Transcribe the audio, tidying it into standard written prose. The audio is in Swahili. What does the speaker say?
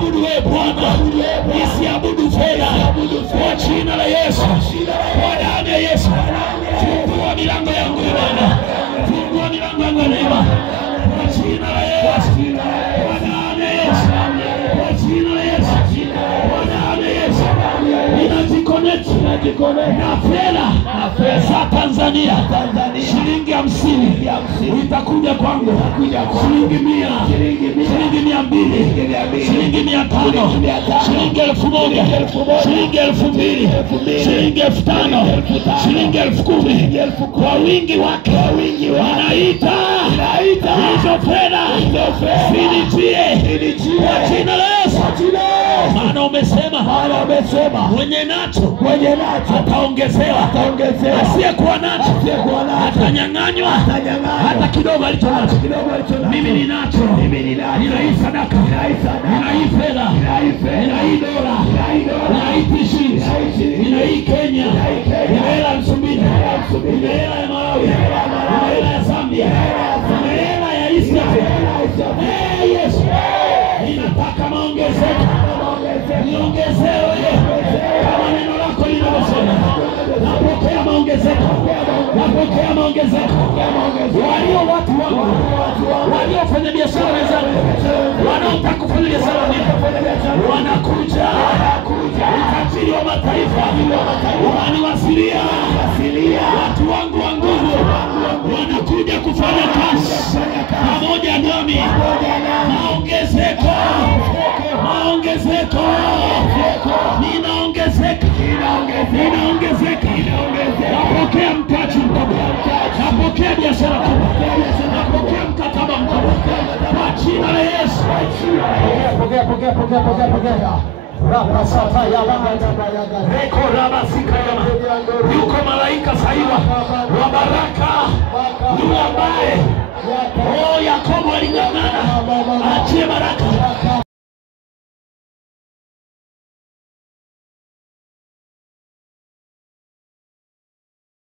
kuabudu wewe Bwana, nisiabudu fedha. Kwa jina la Yesu, kwa damu ya Yesu, fungua milango yangu Bwana, fungua milango yangu neema. Kwa jina la Yesu, kwa damu ya Yesu, kwa jina la Yesu, kwa damu ya Yesu, ninajiconnect na fedha za Tanzania. Shilingi 50 itakuja kwangu, shilingi 100, shilingi 200, shilingi 500, shilingi 1000, shilingi 2000, shilingi 5000, shilingi 10000. Kwa wingi wake wanaita hizo fedha zinitie kwa jina la Yesu. Maana umesema mwenye nacho ataongezewa, asiyekuwa nacho atanyang'anywa hata kidogo alicho nacho. Mimi ninacho, nina hii sadaka, nina hii fedha, nina hii dola, nina hii tishi, nina hii Kenya, nina hela ya Msumbiji, nina hela ya Malawi, nina hela ya Zambia, nina hela ya Israel. Yesu, ninataka maongezeko, niongezewe kama neno lako linavyosema. Napokea maongezeko, napokea maongezeko. Walio watu wangu, waliofanya biashara wenzangu, wanaotaka kufanya biashara nini, wanakuja utajiri wa mataifa, waniwasilia watu wangu wa nguvu, wanakuja kufanya kazi pamoja nami. Maongezeko, maongezeko, ninaongezeka, ninaongezeka. Napokea mtaji mkubwa, napokea biashara kubwa, napokea mkataba mkubwa kwa jina la Yesu. Pokea. Rapa sata ya reko raba sika yama. Yuko malaika saiwa wa baraka, yule ambaye Yakobo aling'ang'ana achie baraka.